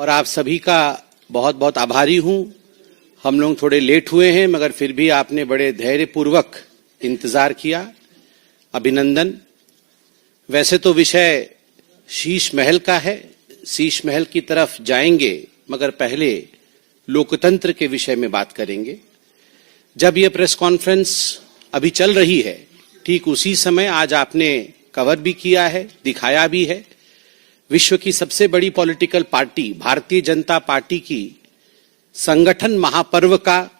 और आप सभी का बहुत बहुत आभारी हूं। हम लोग थोड़े लेट हुए हैं मगर फिर भी आपने बड़े धैर्यपूर्वक इंतजार किया, अभिनंदन। वैसे तो विषय शीश महल का है, शीश महल की तरफ जाएंगे मगर पहले लोकतंत्र के विषय में बात करेंगे। जब यह प्रेस कॉन्फ्रेंस अभी चल रही है, ठीक उसी समय आज आपने कवर भी किया है, दिखाया भी है। विश्व की सबसे बड़ी political party Bharatiya Janata party की संगठन महापर्व का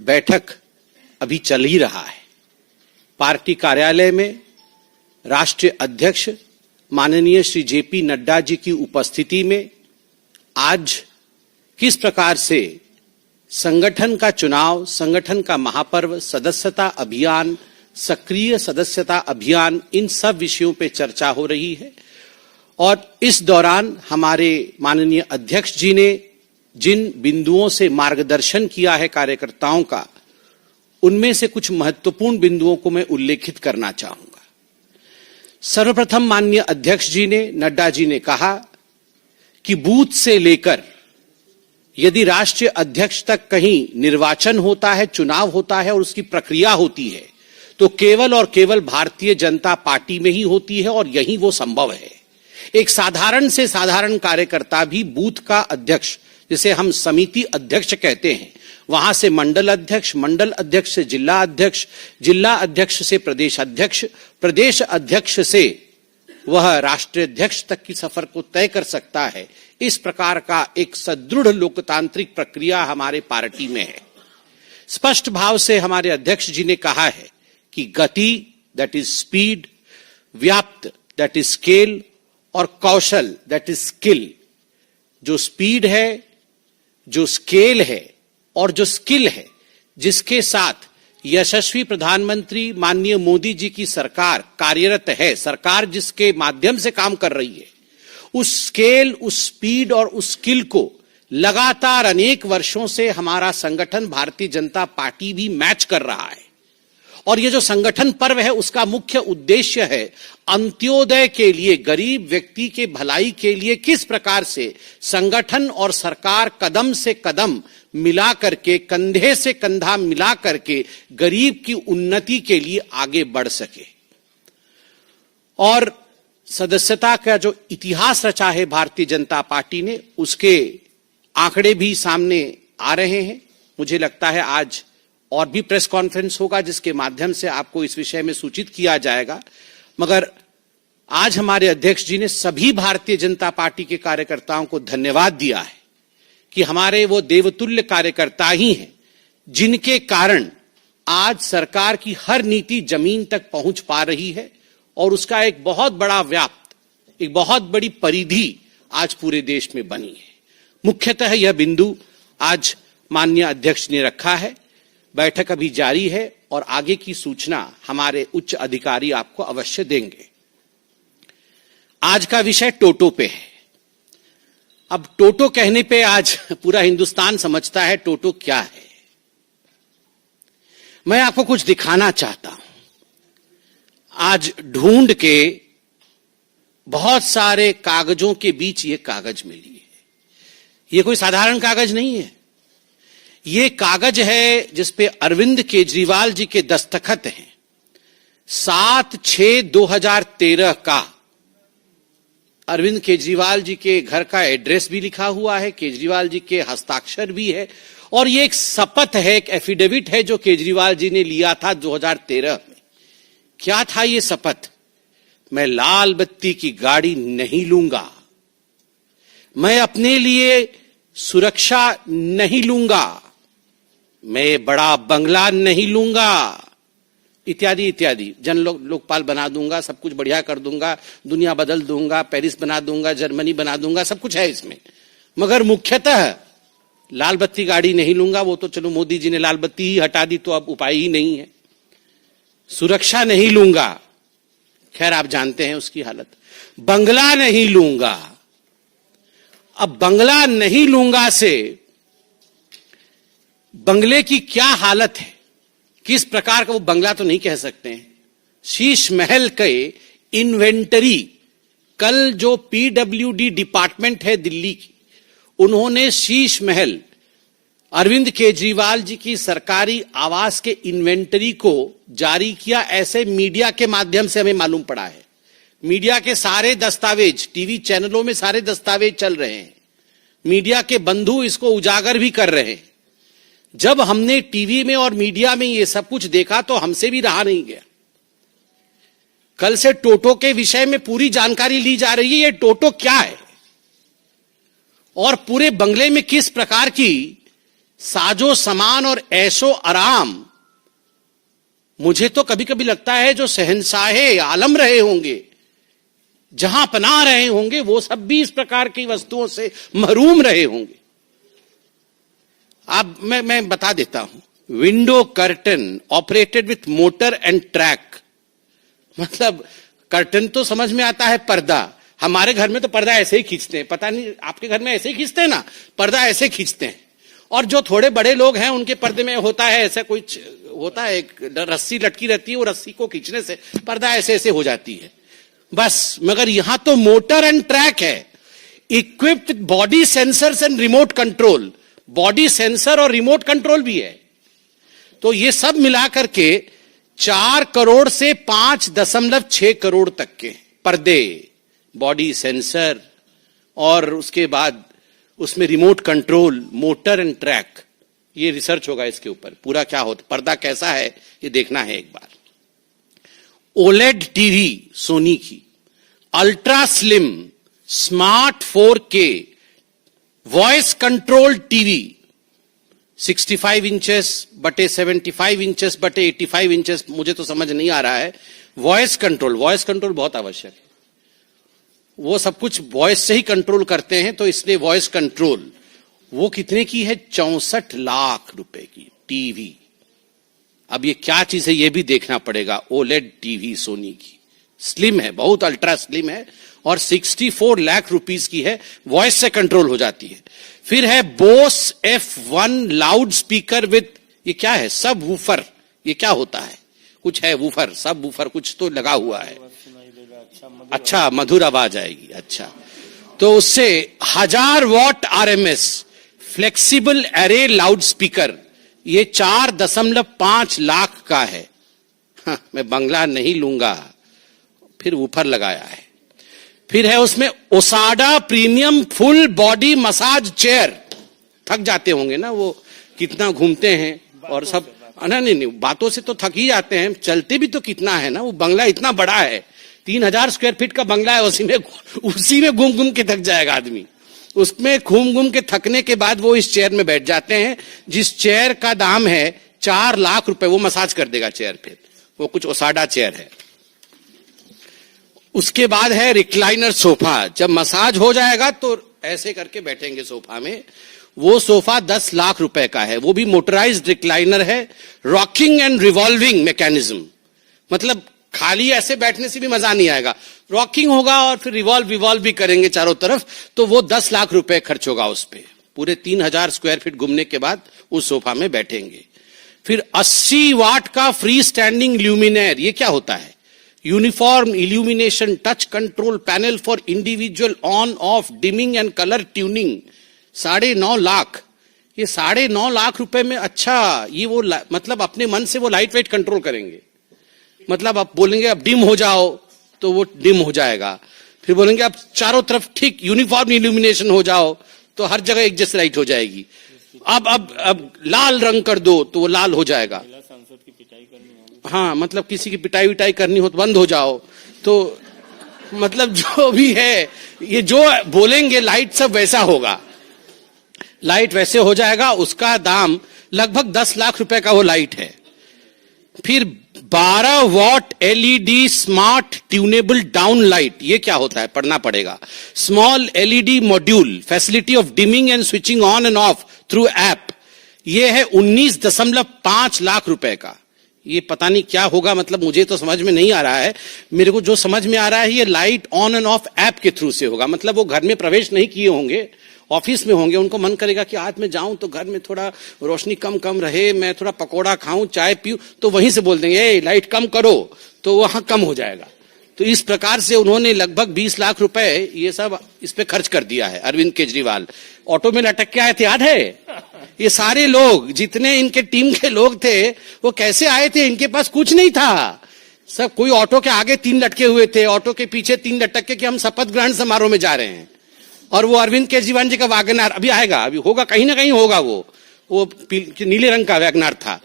बैठक अभी चल ही रहा है। पार्टी कार्यालय में राष्ट्रीय अध्यक्ष माननीय श्री जेपी नड्डा जी की उपस्थिति में आज किस प्रकार से संगठन का चुनाव, संगठन का महापर्व, सदस्यता अभियान, सक्रिय सदस्यता अभियान, इन सब विषयों पे चर्चा हो रही है। और इस दौरान हमारे माननीय अध्यक्ष जी ने जिन बिंदुओं से मार्गदर्शन किया है कार्यकर्ताओं का, उनमें से कुछ महत्वपूर्ण बिंदुओं को मैं उल्लेखित करना चाहूंगा। सर्वप्रथम माननीय अध्यक्ष जी ने, नड्डा जी ने कहा कि बूथ से लेकर यदि राष्ट्रीय अध्यक्ष तक कहीं निर्वाचन होता है, चुनाव होता है और उसकी प्रक्रिया होती है तो केवल और केवल भारतीय जनता पार्टी में ही होती है और यही वो संभव है। एक साधारण से साधारण कार्यकर्ता भी बूथ का अध्यक्ष, जिसे हम समिति अध्यक्ष कहते हैं, वहां से मंडल अध्यक्ष, मंडल अध्यक्ष से जिला अध्यक्ष, जिला अध्यक्ष से प्रदेश अध्यक्ष, प्रदेश अध्यक्ष से वह राष्ट्रीय अध्यक्ष तक की सफर को तय कर सकता है। इस प्रकार का एक सुदृढ़ लोकतांत्रिक प्रक्रिया हमारे पार्टी में है। स्पष्ट भाव से हमारे अध्यक्ष जी ने कहा है कि गति, दैट इज स्पीड, व्याप्त, दैट इज स्केल, और कौशल, दैट इज स्किल। जो स्पीड है, जो स्केल है और जो स्किल है, जिसके साथ यशस्वी प्रधानमंत्री माननीय मोदी जी की सरकार कार्यरत है, सरकार जिसके माध्यम से काम कर रही है, उस स्केल, उस स्पीड और उस स्किल को लगातार अनेक वर्षों से हमारा संगठन भारतीय जनता पार्टी भी मैच कर रहा है। और ये जो संगठन पर्व है, उसका मुख्य उद्देश्य है अंत्योदय के लिए, गरीब व्यक्ति के भलाई के लिए किस प्रकार से संगठन और सरकार कदम से कदम मिला करके, कंधे से कंधा मिला करके गरीब की उन्नति के लिए आगे बढ़ सके। और सदस्यता का जो इतिहास रचा है भारतीय जनता पार्टी ने, उसके आंकड़े भी सामने आ रहे हैं। मुझे लगता है आज और भी प्रेस कॉन्फ्रेंस होगा जिसके माध्यम से आपको इस विषय में सूचित किया जाएगा। मगर आज हमारे अध्यक्ष जी ने सभी भारतीय जनता पार्टी के कार्यकर्ताओं को धन्यवाद दिया है कि हमारे वो देवतुल्य कार्यकर्ता ही हैं जिनके कारण आज सरकार की हर नीति जमीन तक पहुंच पा रही है और उसका एक बहुत बड़ा व्याप्त, एक बहुत बड़ी परिधि आज पूरे देश में बनी है। मुख्यतः यह बिंदु आज माननीय अध्यक्ष ने रखा है। बैठक अभी जारी है और आगे की सूचना हमारे उच्च अधिकारी आपको अवश्य देंगे। आज का विषय टोटो पे है। अब टोटो कहने पे आज पूरा हिंदुस्तान समझता है टोटो क्या है। मैं आपको कुछ दिखाना चाहता हूं। आज ढूंढ के बहुत सारे कागजों के बीच ये कागज मिली है। ये कोई साधारण कागज नहीं है। ये कागज है जिसपे अरविंद केजरीवाल जी के दस्तखत हैं। 7/6/2013 का अरविंद केजरीवाल जी के घर का एड्रेस भी लिखा हुआ है, केजरीवाल जी के हस्ताक्षर भी है। और ये एक शपथ है, एक एफिडेविट है जो केजरीवाल जी ने लिया था 2013 में। क्या था ये शपथ? मैं लाल बत्ती की गाड़ी नहीं लूंगा, मैं अपने लिए सुरक्षा नहीं लूंगा, मैं बड़ा बंगला नहीं लूंगा, इत्यादि इत्यादि। लोकपाल बना दूंगा, सब कुछ बढ़िया कर दूंगा, दुनिया बदल दूंगा, पेरिस बना दूंगा, जर्मनी बना दूंगा, सब कुछ है इसमें। मगर मुख्यतः लाल बत्ती गाड़ी नहीं लूंगा, वो तो चलो मोदी जी ने लाल बत्ती ही हटा दी तो अब उपाय ही नहीं है। सुरक्षा नहीं लूंगा, खैर आप जानते हैं उसकी हालत। बंगला नहीं लूंगा। अब बंगला नहीं लूंगा से बंगले की क्या हालत है, किस प्रकार का, वो बंगला तो नहीं कह सकते हैं। शीश महल के इन्वेंटरी, कल जो पीडब्ल्यूडी डिपार्टमेंट है दिल्ली की, उन्होंने शीश महल अरविंद केजरीवाल जी की सरकारी आवास के इन्वेंटरी को जारी किया, ऐसे मीडिया के माध्यम से हमें मालूम पड़ा है। मीडिया के सारे दस्तावेज, टीवी चैनलों में सारे दस्तावेज चल रहे हैं, मीडिया के बंधु इसको उजागर भी कर रहे हैं। जब हमने टीवी में और मीडिया में ये सब कुछ देखा तो हमसे भी रहा नहीं गया। कल से टोटो के विषय में पूरी जानकारी ली जा रही है। ये टोटो क्या है और पूरे बंगले में किस प्रकार की साजो सामान और ऐशो आराम। मुझे तो कभी कभी लगता है जो शहंशाहे आलम रहे होंगे, जहां पनाह रहे होंगे, वो सब भी इस प्रकार की वस्तुओं से महरूम रहे होंगे। अब मैं बता देता हूं, window curtain operated with motor and track. मतलब कर्टन तो समझ में आता है, पर्दा। हमारे घर में तो पर्दा ऐसे ही खींचते हैं, पता नहीं आपके घर में ऐसे ही खींचते हैं ना, पर्दा ऐसे खींचते हैं। और जो थोड़े बड़े लोग हैं उनके पर्दे में होता है ऐसा कुछ होता है, एक रस्सी लटकी रहती है, वो रस्सी को खींचने से पर्दा ऐसे ऐसे हो जाती है बस। मगर यहां तो मोटर एंड ट्रैक है, equipped body sensors and remote control. Body sensor और रिमोट कंट्रोल भी है। तो ये सब मिलाकर के 4 करोड़ से 5.6 करोड़ तक के पर्दे, बॉडी सेंसर और उसके बाद उसमें remote control, motor and track. ये रिसर्च होगा इसके ऊपर पूरा क्या होता, पर्दा कैसा है ये देखना है एक बार। ओलेड टीवी सोनी की, ultra slim smart 4K voice control TV 65 inches बटे 75 इंचेस बटे 85 इंचेस, मुझे तो समझ नहीं आ रहा है। वॉइस कंट्रोल बहुत आवश्यक है, वो सब कुछ वॉइस से ही कंट्रोल करते हैं, तो इसलिए वॉइस कंट्रोल। वो कितने की है? 64 लाख रुपए की टीवी। अब ये क्या चीज है ये भी देखना पड़ेगा। ओलेड टीवी सोनी की, स्लिम है, बहुत अल्ट्रा स्लिम है और 64 लाख रुपीस की है, वॉइस से कंट्रोल हो जाती है। फिर है Bose F1 loud speaker with, ये क्या है? सब वूफर। ये क्या होता है? कुछ है वूफर, सब वूफर कुछ तो लगा हुआ है। अच्छा, मधुर आवाज आएगी। अच्छा, तो उससे 1000 what RMS flexible array loud speaker, ये 4.5 लाख का है। हाँ, मैं बंगला नहीं लूंगा। फिर वूफर लगाया है। फिर है उसमें ओसाडा premium full body massage chair. थक जाते होंगे ना वो, कितना घूमते हैं और सब। नहीं, बातों से तो थक ही जाते हैं, चलते भी तो कितना है ना। वो बंगला इतना बड़ा है, 3000 स्क्वायर फीट का बंगला है, उसी में घूम घूम के थक जाएगा आदमी। उसमें घूम घूम के थकने के बाद वो इस चेयर में बैठ जाते हैं, जिस चेयर का दाम है 4 लाख रुपए। वो मसाज कर देगा चेयर पे, वो कुछ ओसाडा चेयर है। उसके बाद है रिक्लाइनर सोफा। जब मसाज हो जाएगा तो ऐसे करके बैठेंगे सोफा में। वो सोफा 10 लाख रुपए का है, वो भी मोटराइज्ड रिक्लाइनर है, रॉकिंग एंड रिवॉल्विंग मैकेनिज्म। मतलब खाली ऐसे बैठने से भी मजा नहीं आएगा, रॉकिंग होगा और फिर रिवॉल्व भी करेंगे चारों तरफ, तो वो 10 लाख रुपए खर्च होगा उस पे। पूरे 3000 स्क्वायर फीट घूमने के बाद उस सोफा में बैठेंगे। फिर 80 वाट का फ्री स्टैंडिंग ल्यूमिनेयर, ये क्या होता है? Uniform illumination touch control panel for individual on off dimming and colour tuning, 9.5 lakh. ये 9.5 लाख रुपए में, अच्छा ये वो मतलब अपने मन से वो लाइट वेट कंट्रोल करेंगे। मतलब आप बोलेंगे अब डिम हो जाओ तो वो डिम हो जाएगा, फिर बोलेंगे अब चारों तरफ ठीक यूनिफॉर्म इल्यूमिनेशन हो जाओ तो हर जगह एक जैसी लाइट हो जाएगी। अब लाल रंग कर दो तो वो लाल हो जाएगा। हाँ, मतलब किसी की पिटाई विटाई करनी हो तो बंद हो जाओ। तो मतलब जो भी है, ये जो बोलेंगे लाइट सब वैसा होगा, लाइट वैसे हो जाएगा। उसका दाम लगभग 10 लाख रुपए का वो लाइट है। फिर 12 what LED smart tunable down light, ये क्या होता है? पढ़ना पड़ेगा। Small LED module facility of dimming and switching on end of through app, ये है 19.5 लाख रुपए का। ये पता नहीं क्या होगा, मतलब मुझे तो समझ में नहीं आ रहा है। मेरे को जो समझ में आ रहा है ये light on end of app के थ्रू से होगा। मतलब वो घर में प्रवेश नहीं किए होंगे, ऑफिस में होंगे, उनको मन करेगा कि आज मैं जाऊं तो घर में थोड़ा रोशनी कम रहे, मैं थोड़ा पकोड़ा खाऊं, चाय पीऊं, तो वहीं से बोल देंगे ए लाइट कम करो, तो वहां कम हो जाएगा। तो इस प्रकार से उन्होंने लगभग 20 लाख रुपए ये सब इस पे खर्च कर दिया है अरविंद केजरीवाल। ऑटो में लटक के आए थे, याद है? ये सारे लोग जितने इनके टीम के लोग थे वो कैसे आए थे? इनके पास कुछ नहीं था, सब कोई ऑटो के आगे 3 लटके हुए थे, ऑटो के पीछे 3 लटक के कि हम शपथ ग्रहण समारोह में जा रहे हैं। और वो अरविंद केजरीवाल जी का वैगनआर अभी आएगा, अभी होगा, कहीं ना कहीं होगा, वो नीले रंग का वैगनआर था।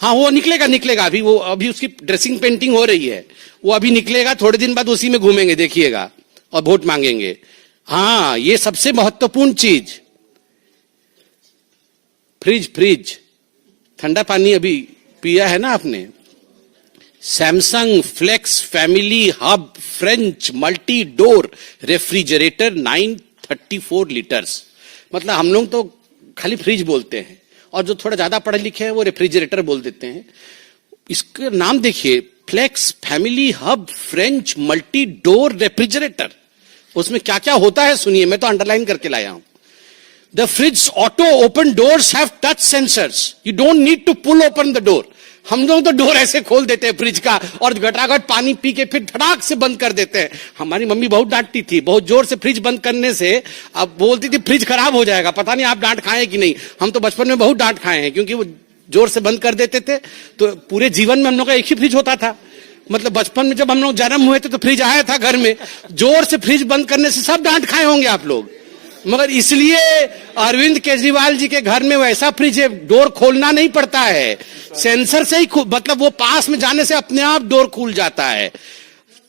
हाँ, वो निकलेगा अभी, वो अभी उसकी ड्रेसिंग पेंटिंग हो रही है, वो अभी निकलेगा, थोड़े दिन बाद उसी में घूमेंगे, देखिएगा, और वोट मांगेंगे। हाँ, ये सबसे महत्वपूर्ण चीज, फ्रिज ठंडा पानी अभी पिया है ना आपने? Samsung flex family hub French multi door refrigerator 934 litres. मतलब हम लोग तो खाली फ्रिज बोलते हैं, और जो थोड़ा ज्यादा पढ़े लिखे हैं वो रेफ्रिजरेटर बोल देते हैं। इसका नाम देखिए, flex family hub French multi door refrigerator. उसमें क्या क्या होता है सुनिए, मैं तो अंडरलाइन करके लाया हूं। The fridge auto open doors have touch sensors. You don't need to pull open the door. हम लोग तो डोर ऐसे खोल देते हैं फ्रिज का और घटाघट पानी पी के फिर फटाक से बंद कर देते हैं। हमारी मम्मी बहुत डांटती थी, बहुत जोर से फ्रिज बंद करने से। अब बोलती थी फ्रिज खराब हो जाएगा। पता नहीं आप डांट खाए कि नहीं, हम तो बचपन में बहुत डांट खाए हैं, क्योंकि वो जोर से बंद कर देते थे। तो पूरे जीवन में हम लोग का एक ही फ्रिज होता था। मतलब बचपन में जब हम लोग जन्म हुए थे तो फ्रिज आया था घर में, जोर से फ्रिज बंद करने से सब डांट खाए होंगे आप लोग। मगर इसलिए अरविंद केजरीवाल जी के घर में वैसा फ्रिज है, डोर खोलना नहीं पड़ता है, सेंसर से ही मतलब वो पास में जाने से अपने आप डोर खुल जाता है।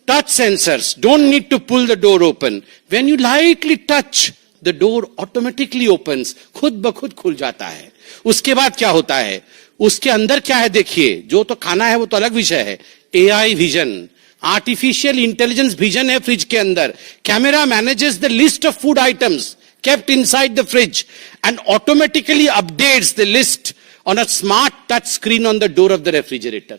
Touch sensors, don't need to pull the door open, when you lightly touch the door automatically opens, खुद ब खुद खुल जाता है। उसके बाद क्या होता है, उसके अंदर क्या है देखिए, जो तो खाना है वो तो अलग विषय है। AI vision, artificial intelligence vision है फ्रिज के अंदर। Camera manages the list of food items kept inside the fridge and automatically updates the list on a smart touch screen on the door of the refrigerator.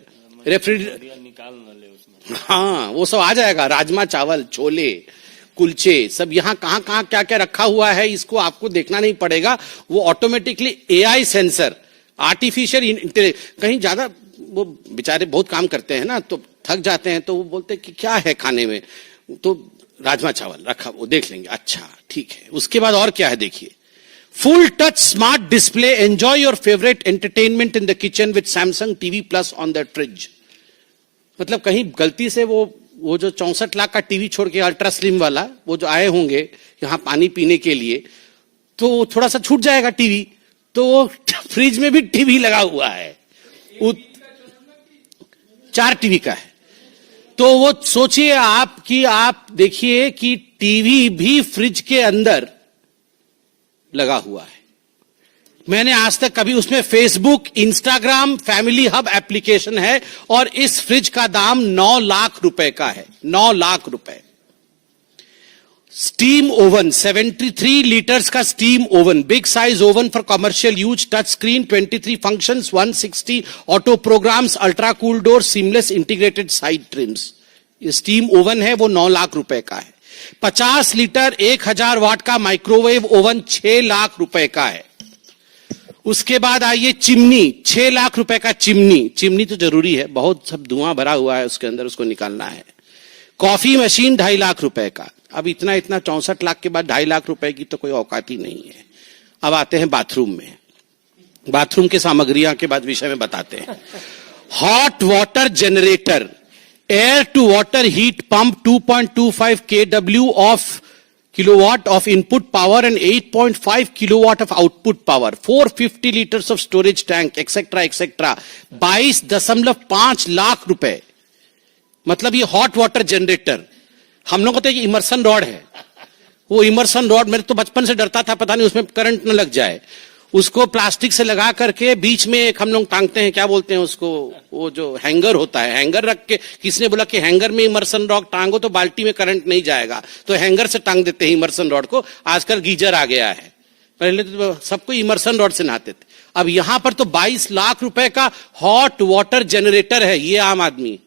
हाँ, वो सब आ जाएगा, राजमा चावल, छोले, कुलचे, सब यहाँ कहाँ कहाँ क्या क्या रखा हुआ है, इसको आपको देखना नहीं पड़ेगा। वो automatically AI sensor, artificial intelligence. कहीं ज्यादा वो बेचारे बहुत काम करते हैं ना, तो थक जाते हैं, तो वो बोलते हैं कि क्या है खाने में, तो राजमा चावल रखा, वो देख लेंगे, अच्छा ठीक है। उसके बाद और क्या है देखिए, full touch smart display, enjoy your favourite entertainment in the kitchen with Samsung TV plus on the fridge. मतलब कहीं गलती से वो जो 64 लाख का टीवी छोड़ के अल्ट्रा स्लिम वाला, वो जो आए होंगे यहाँ पानी पीने के लिए, तो थोड़ा सा छूट जाएगा टीवी, तो फ्रिज में भी टीवी लगा हुआ है, 4 टीवी का है। तो वो सोचिए आप कि आप देखिए कि टीवी भी फ्रिज के अंदर लगा हुआ है। मैंने आज तक कभी उसमें Facebook, Instagram, family hub application है, और इस फ्रिज का दाम 9 लाख रुपए का है, 9 लाख रुपए। स्टीम ओवन, 73 लीटर्स का steam oven, big size oven for commercial use, touch screen, 23 functions, 160 auto programs, ultra cool door, seamless integrated side trims. ये स्टीम ओवन है, वो 9 लाख रुपए का है। 50 लीटर 1000 वाट का माइक्रोवेव ओवन 6 लाख रुपए का है। उसके बाद आइए चिमनी, 6 लाख रुपए का चिमनी तो जरूरी है, बहुत सब धुआं भरा हुआ है उसके अंदर, उसको निकालना है। कॉफी मशीन 2.5 लाख रुपए का। अब इतना 64 लाख के बाद 2.5 लाख रुपए की तो कोई औकात ही नहीं है। अब आते हैं बाथरूम में, बाथरूम के सामग्रियां के बाद विषय में बताते हैं। Hot water generator, air to water heat pump, 2.25 kW of kilowatt of input power and 8.5 kilowatt of output power, 450 liters of storage tank, etc. etc. 22.5 lakh रुपए। मतलब ये हॉट वाटर जनरेटर, हम लोग को तो ये इमर्सन रॉड है, वो इमर्सन रॉड मेरे तो बचपन से डरता था, पता नहीं उसमें करंट न लग जाए। उसको प्लास्टिक से लगा करके बीच में एक हम लोग टांगते हैं, क्या बोलते हैं उसको, वो जो हैंगर होता है, हैंगर रख के, किसने बोला कि हैंगर में इमर्सन रॉड टांगो तो बाल्टी में करंट नहीं जाएगा, तो हैंगर से टांग देते हैं इमर्सन रॉड को। आजकल गीजर आ गया है, पहले तो सबको इमर्सन रॉड से नहाते थे। अब यहां पर तो 22 लाख रुपए का हॉट वाटर जनरेटर है। ये आम आदमी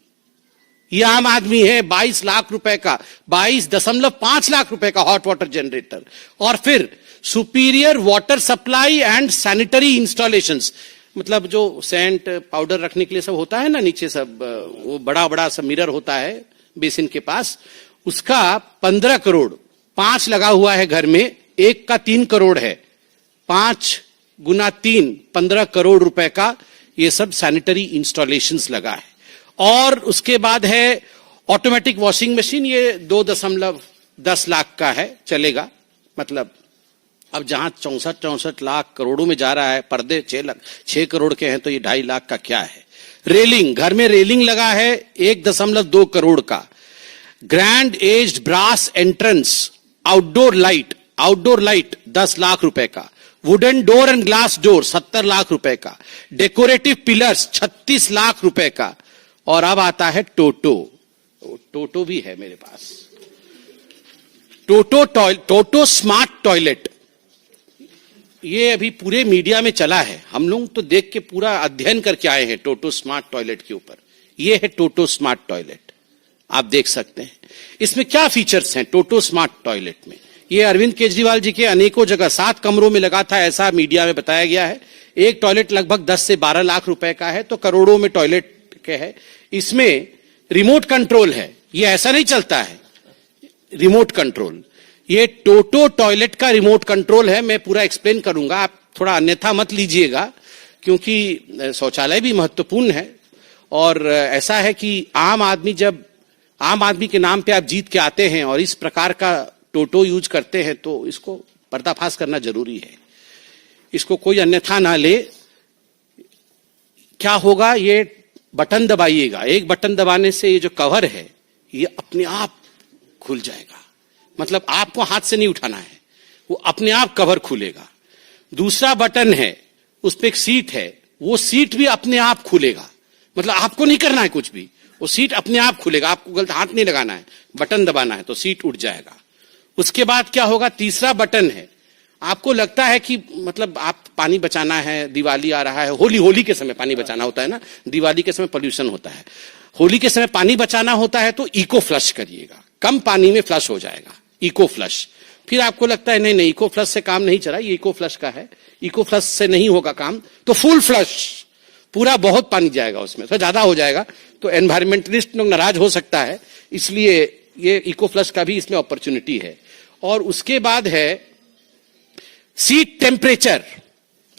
है, 22 लाख रुपए का, 22.5 लाख रुपए का हॉट वाटर जनरेटर। और फिर superior water supply and sanitary installations, मतलब जो सेंट पाउडर रखने के लिए सब होता है ना नीचे, सब वो बड़ा बड़ा सब मिरर होता है बेसिन के पास, उसका 15 करोड़, 5 लगा हुआ है घर में, एक का 3 करोड़ है। 5 गुना 3 15 करोड़ रुपए का ये सब सैनिटरी इंस्टॉलेशंस लगा है। और उसके बाद है ऑटोमेटिक वॉशिंग मशीन, ये 2.10 लाख का है, चलेगा। मतलब अब जहां 64 लाख करोड़ों में जा रहा है, पर्दे 6 करोड़ के हैं, तो ये 2.5 लाख का क्या है। रेलिंग, घर में रेलिंग लगा है 1.2 करोड़ का। Grand aged brass entrance, outdoor light 10 lakh रुपए का। Wooden door and glass door 70 lakh रुपए का। डेकोरेटिव पिलर्स 36 लाख रुपए का। और अब आता है टोटो भी है मेरे पास, टोटो स्मार्ट टॉयलेट। ये अभी पूरे मीडिया में चला है, हम लोग तो देख के पूरा अध्ययन करके आए हैं टोटो स्मार्ट टॉयलेट के ऊपर। ये है टोटो स्मार्ट टॉयलेट, आप देख सकते हैं। इसमें क्या फीचर्स हैं टोटो स्मार्ट टॉयलेट में। ये अरविंद केजरीवाल जी के अनेकों जगह 7 कमरों में लगा था, ऐसा मीडिया में बताया गया है। एक टॉयलेट लगभग 10 से 12 लाख रुपए का है, तो करोड़ों में टॉयलेट के है। इसमें रिमोट कंट्रोल है, ये ऐसा नहीं चलता है, रिमोट कंट्रोल। ये टोटो टॉयलेट का रिमोट कंट्रोल है। मैं पूरा एक्सप्लेन करूंगा, आप थोड़ा अन्यथा मत लीजिएगा, क्योंकि शौचालय भी महत्वपूर्ण है। और ऐसा है कि आम आदमी के नाम पे आप जीत के आते हैं और इस प्रकार का टोटो यूज करते हैं, तो इसको पर्दाफाश करना जरूरी है। इसको कोई अन्यथा ना ले। क्या होगा, ये बटन दबाइएगा, एक बटन दबाने से ये जो कवर है ये अपने आप खुल जाएगा। मतलब आपको हाथ से नहीं उठाना है, वो अपने आप कवर खुलेगा। दूसरा बटन है, उस पर एक सीट है, वो सीट भी अपने आप खुलेगा। मतलब आपको नहीं करना है कुछ भी, वो सीट अपने आप खुलेगा, आपको गलत हाथ नहीं लगाना है, बटन दबाना है तो सीट उठ जाएगा। उसके बाद क्या होगा, तीसरा बटन है, आपको लगता है कि मतलब आप पानी बचाना है, दिवाली आ रहा है, होली के समय पानी बचाना होता है ना, दिवाली के समय पोल्यूशन होता है, होली के समय पानी बचाना होता है, तो इको फ्लश करिएगा, कम पानी में फ्लश हो जाएगा, इको फ्लश। फिर आपको लगता है नहीं इको फ्लश से काम नहीं चला, ये इको फ्लश का है, इको फ्लश से नहीं होगा काम, तो फुल फ्लश, पूरा बहुत पानी जाएगा उसमें, तो ज्यादा हो जाएगा, तो एनवायरमेंटलिस्ट लोग नाराज हो सकता है, इसलिए ये इको फ्लश का भी इसमें अपॉर्चुनिटी है। और उसके बाद है सीट टेम्परेचर,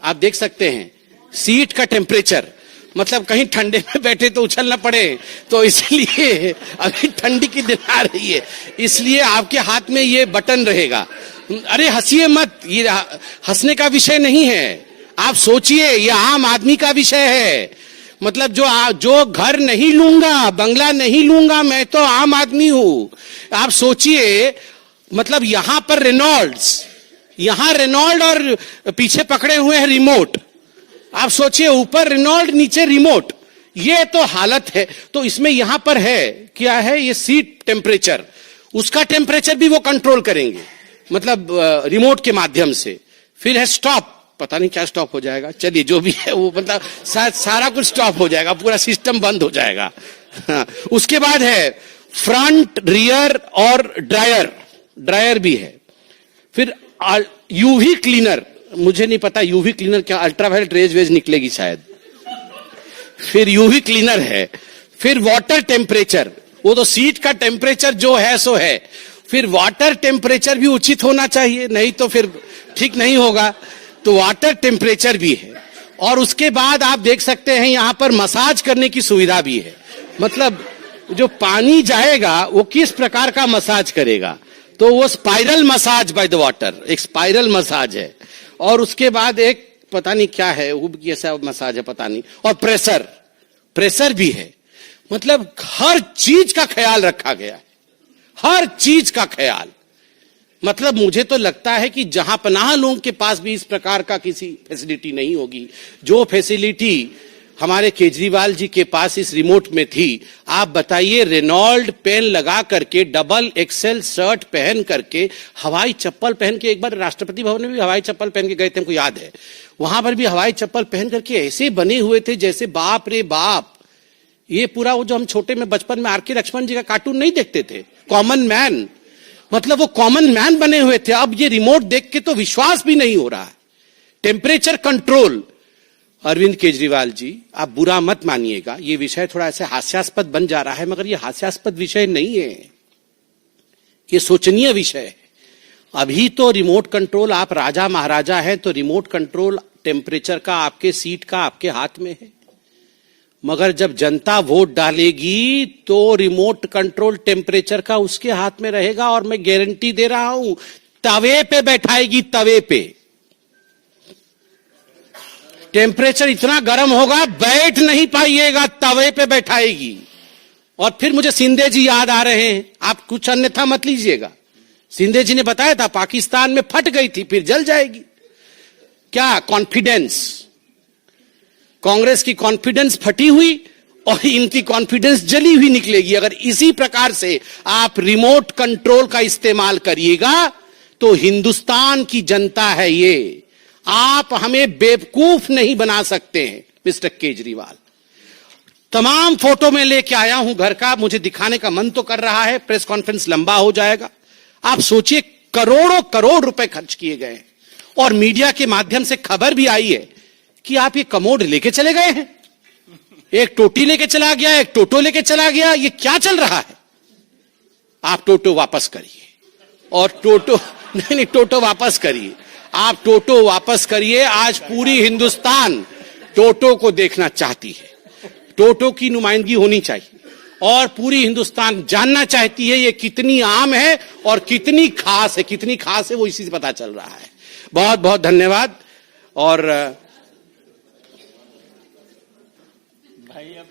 आप देख सकते हैं सीट का टेम्परेचर, मतलब कहीं ठंडे में बैठे तो उछल ना पड़े, तो इसलिए अभी ठंडी की दिन आ रही है, इसलिए आपके हाथ में ये बटन रहेगा। अरे हंसिए मत, ये हंसने का विषय नहीं है, आप सोचिए, ये आम आदमी का विषय है। मतलब जो घर नहीं लूंगा, बंगला नहीं लूंगा, मैं तो आम आदमी हूं। आप सोचिए, मतलब यहां पर रेनॉल्ड और पीछे पकड़े हुए हैं रिमोट, आप सोचिए, ऊपर रेनॉल्ड नीचे रिमोट, ये तो हालत है। तो इसमें यहां पर है क्या है, ये सीट टेम्परेचर, उसका टेम्परेचर भी वो कंट्रोल करेंगे, मतलब रिमोट के माध्यम से। फिर है स्टॉप, पता नहीं क्या स्टॉप हो जाएगा, चलिए जो भी है वो, मतलब सारा कुछ स्टॉप हो जाएगा, पूरा सिस्टम बंद हो जाएगा। हाँ, उसके बाद है फ्रंट, रियर और ड्रायर भी है। फिर यूवी क्लीनर, मुझे नहीं पता यूवी क्लीनर क्या, अल्ट्रावायलेट रेज वेज निकलेगी शायद। फिर यूवी क्लीनर है। फिर वाटर टेम्परेचर, वो तो सीट का टेम्परेचर जो है सो है, फिर वाटर टेम्परेचर भी उचित होना चाहिए, नहीं तो फिर ठीक नहीं होगा, तो वाटर टेम्परेचर भी है। और उसके बाद आप देख सकते हैं यहां पर मसाज करने की सुविधा भी है, मतलब जो पानी जाएगा वो किस प्रकार का मसाज करेगा, तो वो spiral massage by the water, एक स्पाइरल मसाज है। और उसके बाद एक पता नहीं क्या है, वो कैसा मसाज है पता नहीं, और प्रेशर भी है। मतलब हर चीज का ख्याल रखा गया है, हर चीज का ख्याल। मतलब मुझे तो लगता है कि जहां पनाह लोगों के पास भी इस प्रकार का किसी फैसिलिटी नहीं होगी, जो फैसिलिटी हमारे केजरीवाल जी के पास इस रिमोट में थी। आप बताइए, रेनॉल्ड पेन लगा करके, डबल एक्सेल शर्ट पहन करके, हवाई चप्पल पहन के, एक बार राष्ट्रपति भवन में भी हवाई चप्पल पहन के गए थे, हमको याद है, वहां पर भी हवाई चप्पल पहन करके ऐसे बने हुए थे जैसे बाप रे बाप। ये पूरा वो जो हम छोटे में बचपन में आर.के. लक्ष्मण जी का कार्टून नहीं देखते थे, कॉमन मैन, मतलब वो कॉमन मैन बने हुए थे। अब ये रिमोट देख के तो विश्वास भी नहीं हो रहा है। टेम्परेचर कंट्रोल, अरविंद केजरीवाल जी आप बुरा मत मानिएगा, ये विषय थोड़ा ऐसे हास्यास्पद बन जा रहा है, मगर ये हास्यास्पद विषय नहीं है, ये सोचनीय विषय है। अभी तो रिमोट कंट्रोल, आप राजा महाराजा हैं तो रिमोट कंट्रोल टेम्परेचर का आपके सीट का आपके हाथ में है, मगर जब जनता वोट डालेगी तो रिमोट कंट्रोल टेम्परेचर का उसके हाथ में रहेगा। और मैं गारंटी दे रहा हूं, तवे पे बैठाएगी, तवे पे टेम्परेचर इतना गर्म होगा बैठ नहीं पाइएगा, तवे पे बैठाएगी। और फिर मुझे सिंधे जी याद आ रहे हैं, आप कुछ अन्यथा मत लीजिएगा। सिंधे जी ने बताया था पाकिस्तान में फट गई थी, फिर जल जाएगी। क्या कॉन्फिडेंस, कांग्रेस की कॉन्फिडेंस फटी हुई और इनकी कॉन्फिडेंस जली हुई निकलेगी। अगर इसी प्रकार से आप रिमोट कंट्रोल का इस्तेमाल करिएगा तो हिंदुस्तान की जनता है ये, आप हमें बेवकूफ नहीं बना सकते हैं मिस्टर केजरीवाल। तमाम फोटो में लेके आया हूं घर का, मुझे दिखाने का मन तो कर रहा है, प्रेस कॉन्फ्रेंस लंबा हो जाएगा। आप सोचिए, करोड़ों करोड़ रुपए खर्च किए गए और मीडिया के माध्यम से खबर भी आई है कि आप ये कमोड लेके चले गए हैं, एक टोटी लेके चला गया, एक टोटो लेके चला गया, ये क्या चल रहा है? आप टोटो वापस करिए और टोटो नहीं, टोटो वापस करिए, आप टोटो वापस करिए। आज पूरी हिंदुस्तान टोटो को देखना चाहती है, टोटो की नुमाइंदगी होनी चाहिए और पूरी हिंदुस्तान जानना चाहती है ये कितनी आम है और कितनी खास है। कितनी खास है वो इसी से पता चल रहा है। बहुत बहुत धन्यवाद। और भाई अब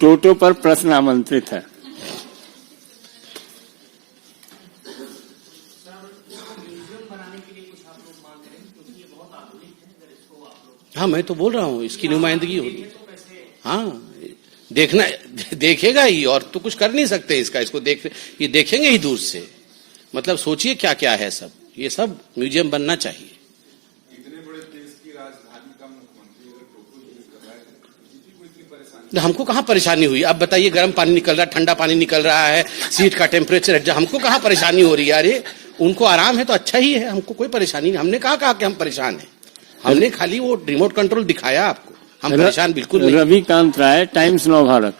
टोटो पर प्रश्न आमंत्रित है। हाँ, मैं तो बोल रहा हूं इसकी नुमाइंदगी होगी। हाँ, देखना, देखेगा ही, और तो कुछ कर नहीं सकते इसका, इसको ये देखेंगे ही दूर से। मतलब सोचिए क्या क्या है सब, ये सब म्यूजियम बनना चाहिए। इतने बड़े देश की राजधानी का मुख्यमंत्री अगर टोटो यूज कर रहा है, बीजेपी को इतनी परेशानी? हमको कहां परेशानी हुई? अब बताइए, गर्म पानी निकल रहा है, ठंडा पानी निकल रहा है, सीट का टेम्परेचर है, हमको कहां परेशानी हो रही है? अरे उनको आराम है तो अच्छा ही है, हमको कोई परेशानी नहीं। हमने कहा कि हम परेशान हैं, हमने खाली वो रिमोट कंट्रोल दिखाया आपको, हम परेशान बिल्कुल नहीं। रविकांत राय, टाइम्स नव भारत।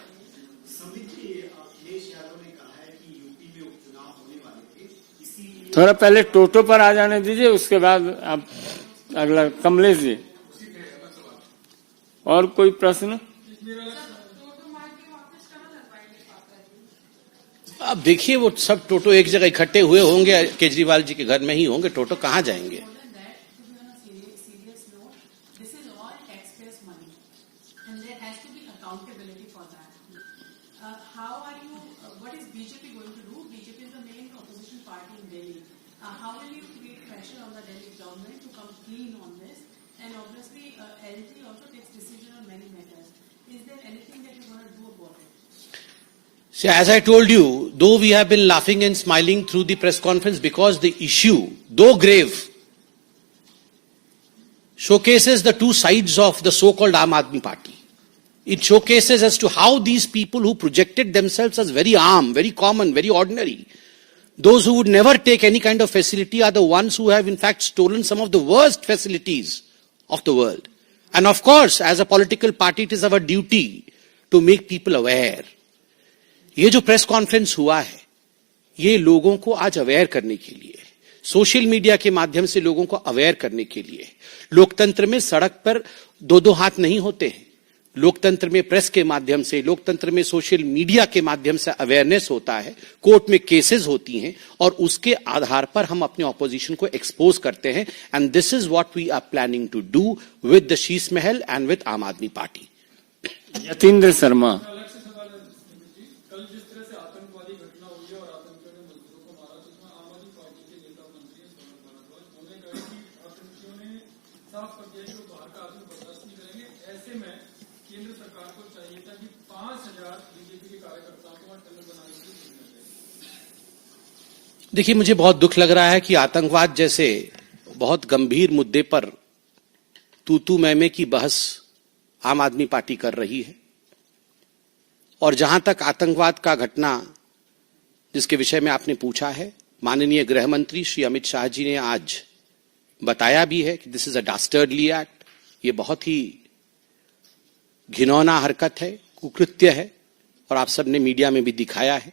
थोड़ा पहले टोटो पर आ जाने दीजिए, उसके बाद आप अगला। कमलेश जी, और कोई प्रश्न? अब देखिए, वो सब टोटो एक जगह इकट्ठे हुए होंगे, केजरीवाल जी के घर में ही होंगे, टोटो कहां जाएंगे? See, as I told you, though we have been laughing and smiling through the press conference because the issue, though grave, showcases the two sides of the so-called Aam Aadmi Party. It showcases as to how these people who projected themselves as very arm, very common, very ordinary, those who would never take any kind of facility are the ones who have in fact stolen some of the worst facilities of the world. And of course, as a political party, it is our duty to make people aware. ये जो press conference हुआ है, ये लोगों को आज aware करने के लिए, सोशल मीडिया के माध्यम से लोगों को अवेयर करने के लिए। लोकतंत्र में सड़क पर दो दो हाथ नहीं होते हैं, लोकतंत्र में प्रेस के माध्यम से, लोकतंत्र में सोशल मीडिया के माध्यम से अवेयरनेस होता है, कोर्ट में केसेस होती हैं और उसके आधार पर हम अपने ऑपोजिशन को एक्सपोज करते हैं। And this is what we are planning to do with the Sheesh Mahal and with आम आदमी पार्टी। यतीन्द्र शर्मा। देखिए, मुझे बहुत दुख लग रहा है कि आतंकवाद जैसे बहुत गंभीर मुद्दे पर तू मैं की बहस आम आदमी पार्टी कर रही है। और जहां तक आतंकवाद का घटना जिसके विषय में आपने पूछा है, माननीय गृह मंत्री श्री अमित शाह जी ने आज बताया भी है कि दिस इज अ डास्टर्डली एक्ट, ये बहुत ही घिनौना हरकत है, कुकृत्य है, और आप सबने मीडिया में भी दिखाया है।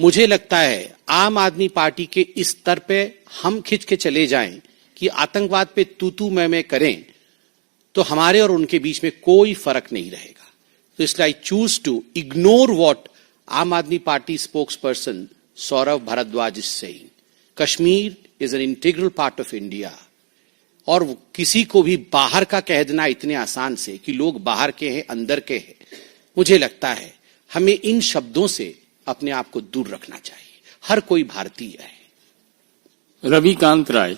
मुझे लगता है आम आदमी पार्टी के इस स्तर पे हम खिंच के चले जाएं कि आतंकवाद पे तू मैं करें तो हमारे और उनके बीच में कोई फर्क नहीं रहेगा। तो इसलिए I choose to ignore what Aam Aadmi Party spokesperson Saurabh Bharadwaj is saying. Kashmir is an integral part of India, और किसी को भी बाहर का कह देना इतने आसान से कि लोग बाहर के हैं अंदर के हैं, मुझे लगता है हमें इन शब्दों से अपने आप को दूर रखना चाहिए। हर कोई भारतीय है। रविकांत राय।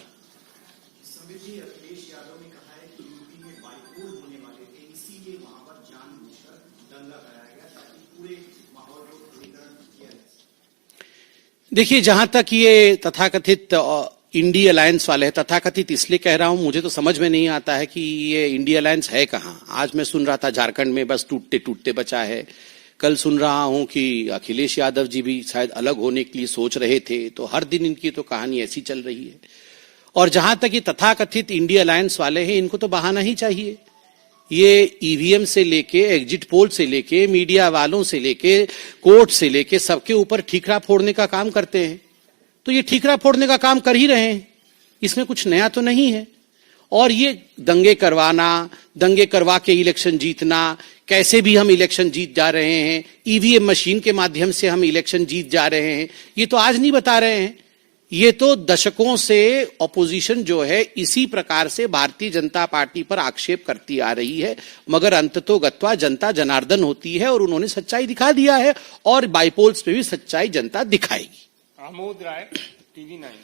देखिए, जहां तक ये तथाकथित इंडी अलायंस वाले हैं, तथाकथित इसलिए कह रहा हूं, मुझे तो समझ में नहीं आता है कि ये इंडी अलायंस है कहां। आज मैं सुन रहा था झारखंड में बस टूटते टूटते बचा है, कल सुन रहा हूं कि अखिलेश यादव जी भी शायद अलग होने के लिए सोच रहे थे। तो हर दिन इनकी तो कहानी ऐसी चल रही है। और जहां तक ये तथाकथित इंडी अलायंस वाले हैं, इनको तो बहाना ही चाहिए। ये ईवीएम से लेके, एग्जिट पोल से लेके, मीडिया वालों से लेके, कोर्ट से लेके सबके ऊपर ठीकरा फोड़ने का काम करते हैं। तो ये ठीकरा फोड़ने का काम कर ही रहे हैं, इसमें कुछ नया तो नहीं है। और ये दंगे करवाना, दंगे करवा के इलेक्शन जीतना, कैसे भी हम इलेक्शन जीत जा रहे हैं, ईवीएम मशीन के माध्यम से हम इलेक्शन जीत जा रहे हैं, ये तो आज नहीं बता रहे हैं। ये तो दशकों से ऑपोजिशन जो है इसी प्रकार से भारतीय जनता पार्टी पर आक्षेप करती आ रही है, मगर अंततोगत्वा जनता जनार्दन होती है और उन्होंने सच्चाई दिखा दिया है, और बाईपोल्स पे भी सच्चाई जनता दिखाएगी। आमोद राय, टीवी 9।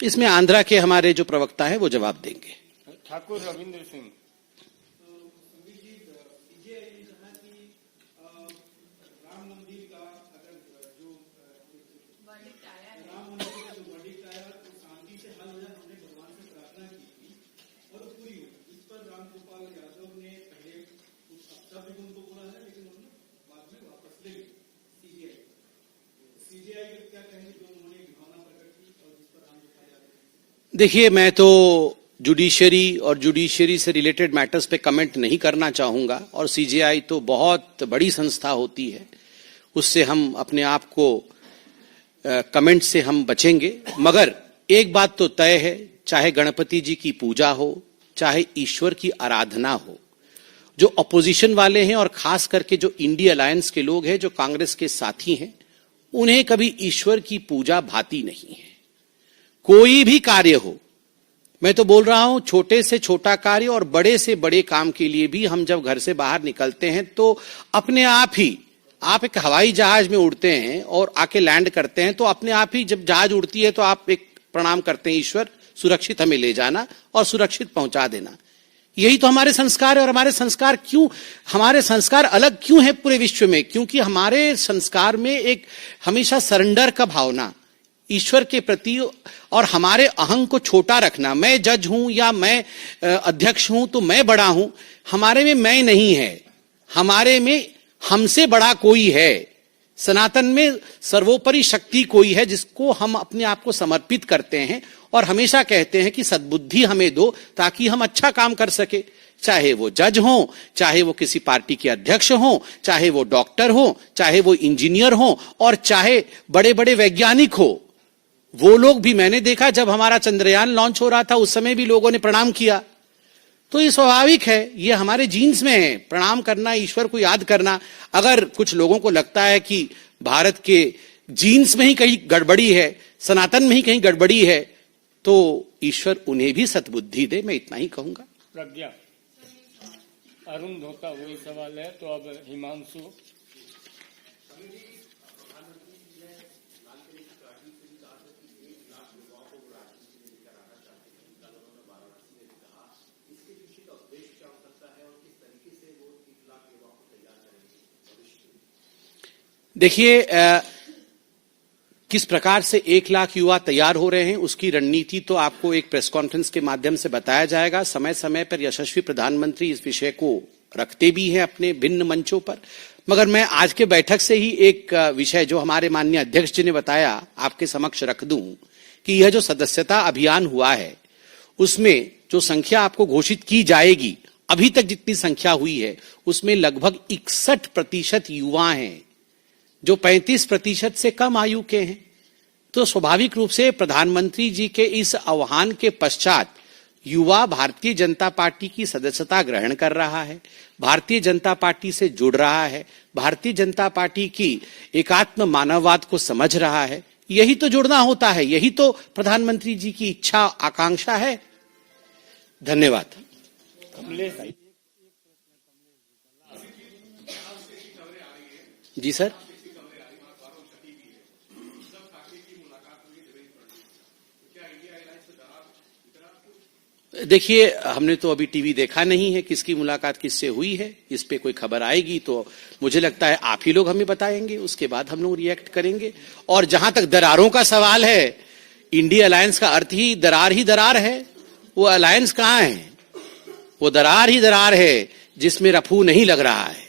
इसमें आंध्रा के हमारे जो प्रवक्ता है वो जवाब देंगे। ठाकुर रविंद्र सिंह। देखिए, मैं तो जुडिशरी और जुडिशरी से रिलेटेड मैटर्स पे कमेंट नहीं करना चाहूंगा, और सीजेआई तो बहुत बड़ी संस्था होती है, उससे हम अपने आप को कमेंट से हम बचेंगे। मगर एक बात तो तय है, चाहे गणपति जी की पूजा हो, चाहे ईश्वर की आराधना हो, जो अपोजिशन वाले हैं और खास करके जो इंडी अलायंस के लोग हैं, जो कांग्रेस के साथी हैं, उन्हें कभी ईश्वर की पूजा भाती नहीं है। कोई भी कार्य हो, मैं तो बोल रहा हूं, छोटे से छोटा कार्य और बड़े से बड़े काम के लिए भी हम जब घर से बाहर निकलते हैं तो अपने आप ही, आप एक हवाई जहाज में उड़ते हैं और आके लैंड करते हैं, तो अपने आप ही जब जहाज उड़ती है तो आप एक प्रणाम करते हैं, ईश्वर सुरक्षित हमें ले जाना और सुरक्षित पहुंचा देना। यही तो हमारे संस्कार है। और हमारे संस्कार अलग क्यों है पूरे विश्व में? क्योंकि हमारे संस्कार में एक हमेशा सरेंडर का भावना ईश्वर के प्रति, और हमारे अहंग को छोटा रखना। मैं जज हूं या मैं अध्यक्ष हूं तो मैं बड़ा हूं, हमारे में मैं नहीं है, हमारे में हमसे बड़ा कोई है। सनातन में सर्वोपरि शक्ति कोई है जिसको हम अपने आप को समर्पित करते हैं, और हमेशा कहते हैं कि सद्बुद्धि हमें दो ताकि हम अच्छा काम कर सके। चाहे वो जज हो, चाहे वो किसी पार्टी के अध्यक्ष हो, चाहे वो डॉक्टर हो, चाहे वो इंजीनियर हो, और चाहे बड़े बड़े वैज्ञानिक हो। वो लोग भी मैंने देखा, जब हमारा चंद्रयान लॉन्च हो रहा था उस समय भी लोगों ने प्रणाम किया। तो ये स्वाभाविक है, ये हमारे जीन्स में है, प्रणाम करना, ईश्वर को याद करना। अगर कुछ लोगों को लगता है कि भारत के जीन्स में ही कहीं गड़बड़ी है, सनातन में ही कहीं गड़बड़ी है, तो ईश्वर उन्हें भी सद्बुद्धि दे, मैं इतना ही कहूंगा। प्रज्ञा। अरुण धोता वही सवाल है, तो अब हिमांशु। देखिए, किस प्रकार से 1 लाख युवा तैयार हो रहे हैं उसकी रणनीति तो आपको एक प्रेस कॉन्फ्रेंस के माध्यम से बताया जाएगा। समय समय पर यशस्वी प्रधानमंत्री इस विषय को रखते भी हैं अपने भिन्न मंचों पर, मगर मैं आज के बैठक से ही एक विषय जो हमारे माननीय अध्यक्ष जी ने बताया आपके समक्ष रख दूं कि यह जो सदस्यता अभियान हुआ है उसमें जो संख्या आपको घोषित की जाएगी, अभी तक जितनी संख्या हुई है उसमें लगभग 61% युवा हैं जो 35% से कम आयु के हैं। तो स्वाभाविक रूप से प्रधानमंत्री जी के इस आह्वान के पश्चात युवा भारतीय जनता पार्टी की सदस्यता ग्रहण कर रहा है, भारतीय जनता पार्टी से जुड़ रहा है, भारतीय जनता पार्टी की एकात्म मानववाद को समझ रहा है। यही तो जुड़ना होता है, यही तो प्रधानमंत्री जी की इच्छा आकांक्षा है। धन्यवाद। जी सर। देखिए, हमने तो अभी टीवी देखा नहीं है किसकी मुलाकात किससे हुई है, इस पे कोई खबर आएगी तो मुझे लगता है आप ही लोग हमें बताएंगे, उसके बाद हम लोग रिएक्ट करेंगे। और जहां तक दरारों का सवाल है, इंडिया अलायंस का अर्थ ही दरार है। वो अलायंस कहां है? वो दरार ही दरार है जिसमें रफू नहीं लग रहा है।